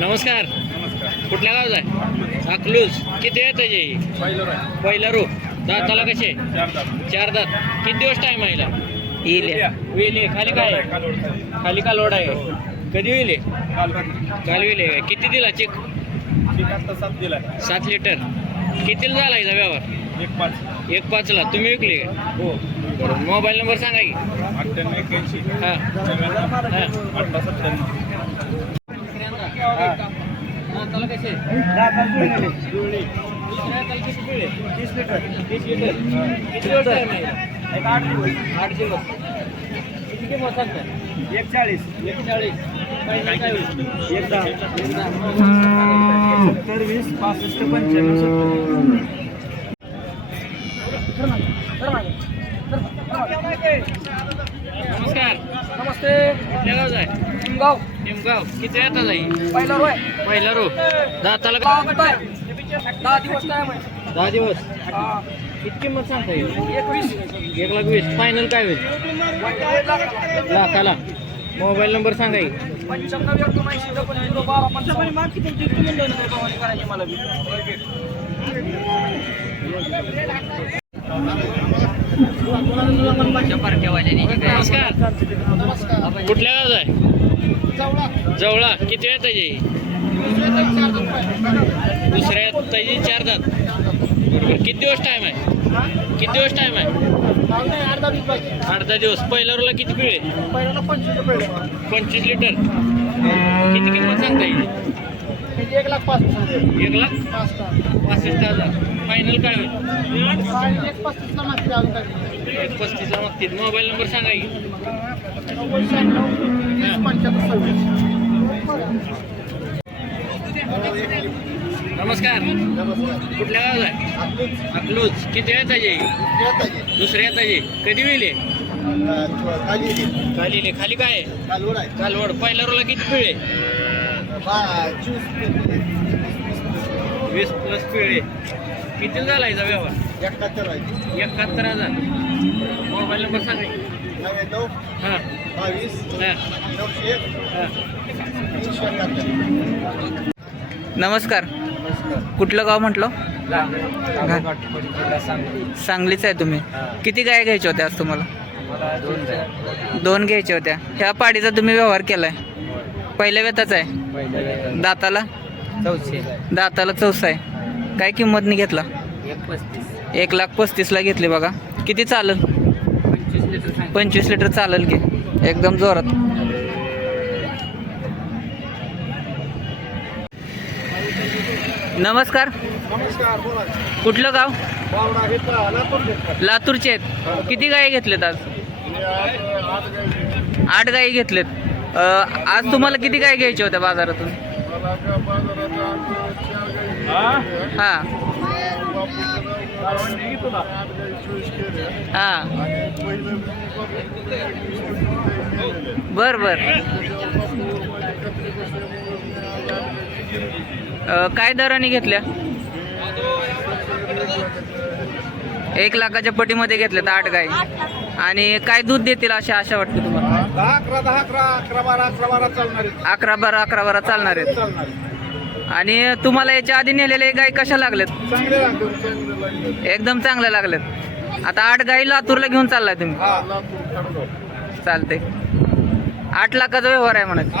नमस्कार. नमस्कार. कुठल्या गावचा आहे? अकलूज. किती आहे त्याचे? पहिलं रो दाताला कसे? चार दात. चार दात. किती दिवस टाईम आहे वेली खाली काय. खाली का लोड आहे? कधी होईल हे? काल होईल हे. किती दिला चिक? सात दिलाय सात लिटर. कितीला झाला हिचा व्यवहार? एक पाच. एक पाचला. तुम्ही विकली हो. मोबाईल नंबर सांगा की. अठ्ठ्याण्णव एक्याऐंशी. हां. हां. त्याला कसे तीस लिटर किती दिवस time आहे? आठ दिवस किती किंमत सांगताय एक चाळीस एक चाळीस एक दहा. सत्तर वीस पासष्ट पंच्याण्णव सत्तर नमस्कार नमस्ते कुठल्या गावचा आहे किती येतात जाई पहिला रोय. पहिला रो दाताला का- दहा दिवस टाइम आहे दहा दिवस? हा. किती किंमत सांगता येईल? एकवीस. एक लाख वीस. फायनल काय होईल? लाखाला. मोबाईल नंबर सांगा की. पंच्याण्णव एकोणऐंशी डबल झिरो बारा पंचावन्न. करायची मला बी नमस्कार. कुठल्या गावचा आहे? जवळा. किती वेळ त्याची दुसऱ्या त्याची चार दात बरोबर किती दिवस टाईम आहे? किती दिवस टाईम आहे? दहा दिवस पहिल्या रोला किती पिळे? पंचवीस लिटर. किती किंमत सांगता येईल? एक लाख पाच एक लाख पासष्ट हजार. फायनल काय होईल? एक पस्तीसला मागतील मोबाईल नंबर सांगा की. वीस पंच्याहत्तर सव्वीस नमस्कार. कुठल्या गावात आहे? अकलूज. किती आहे त्याचे दुसऱ्या त्याचे कधी होईल? खाली ले खाली काय आहे? कालवड. पहिल्या रोला किती पिळे वीस प्लस पिळे. किती झाला याचा व्यवहार? एकाहत्तर हजार. मोबाईल नंबर सांगा नमस्कार. कुठलं गाव म्हटलं? सांगलीच आहे तुम्ही. किती गाय घ्यायच्या होत्या आज तुम्हाला? दोन घ्यायच्या होत्या. ह्या पाडीचा तुम्ही व्यवहार केलाय. पहिल्या वेताचा आहे. दाताला? दाताला चौसा आहे. काय किंमतनी घेतला? एक लाख पस्तीसला घेतली बघा. किती चालेल? पंचवीस लिटर चालेल की. एकदम जोरात. नमस्कार. नमस्कार बोला. कुठलं गाव? लातूर घेतला लातूरचे आहेत. किती गायी घेतलेत आज? आठ गायी घेतलेत. अ, आज तुम्हाला किती गायी घ्यायच्या होत्या बाजारातून? हा? हा. बर बर. काय दराने घेतल्या? एक लाखाच्या पटीमध्ये घेतल्यात आठ गाई. आणि काय दूध देतील अशी आशा वाटते तुम्हाला? अकरा दहा अकरा अकरा बारा अकरा बारा चालणार. आहेत. अकरा बारा अकरा बारा चालणार. आहेत चालणार. आहेत. आणि तुम्हाला याच्या आधी नेलेले गाय कशा लागलेत चांगले लागले चांगले लागले एकदम चांगल्या लागलेत आता आठ गाई लातूरला घेऊन चाललाय तुम्ही. हा चालते आठ लाखाचा व्यवहार आहे म्हणत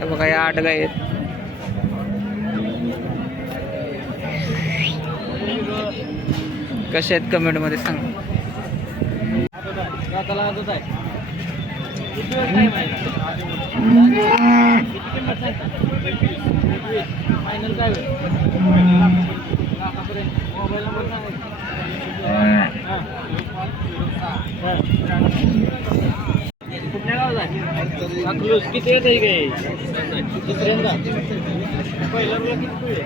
हे बघा या आठ गाई आहेत. कशा आहेत कमेंटमध्ये सांग. दाताला आजच आहे किती दिवस टाईम आहे किती किंमत सांगता फायनल काय होईल लाखापर्यंत मोबाईल नंबर सांगा हां कुठल्या किती येत आहे काय दुसऱ्यांदा पहिला रुला किती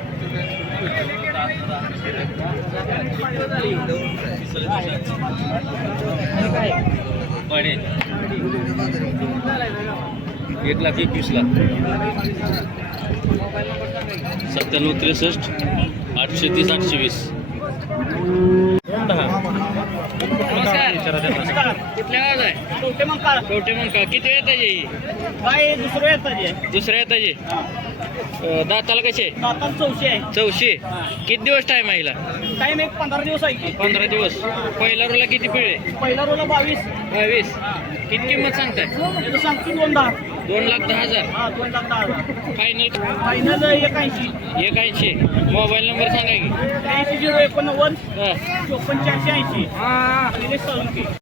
एक लाख एकवीस लाख सत्त्याण्णव त्रेसष्ट आठशे तीस आठशे वीस. दहा? करा त्यांना कुठल्या आहे? कवटे मग मग का? किती त्याची काय दुसरं येतात आहे दुसऱ्या येताची दाताला कसे? चौशे आहे. चौशे. किती दिवस टाइम आहे हिला? टाइम एक पंधरा दिवस आहे की. पंधरा दिवस. पहिल्या रोला किती पिळे? पहिला रोला बावीस. बावीस. किती किंमत सांगताय? सांगतो दोन दहा दोन लाख दहा हजार. हा दोन लाख दहा हजार फायनल फायनल एक ऐंशी एक ऐंशी मोबाईल नंबर सांगा की. ऐंशी झिरो एकोणनव्वद. हा. चोपन्न चारशे ऐंशी. निलेश साळुंके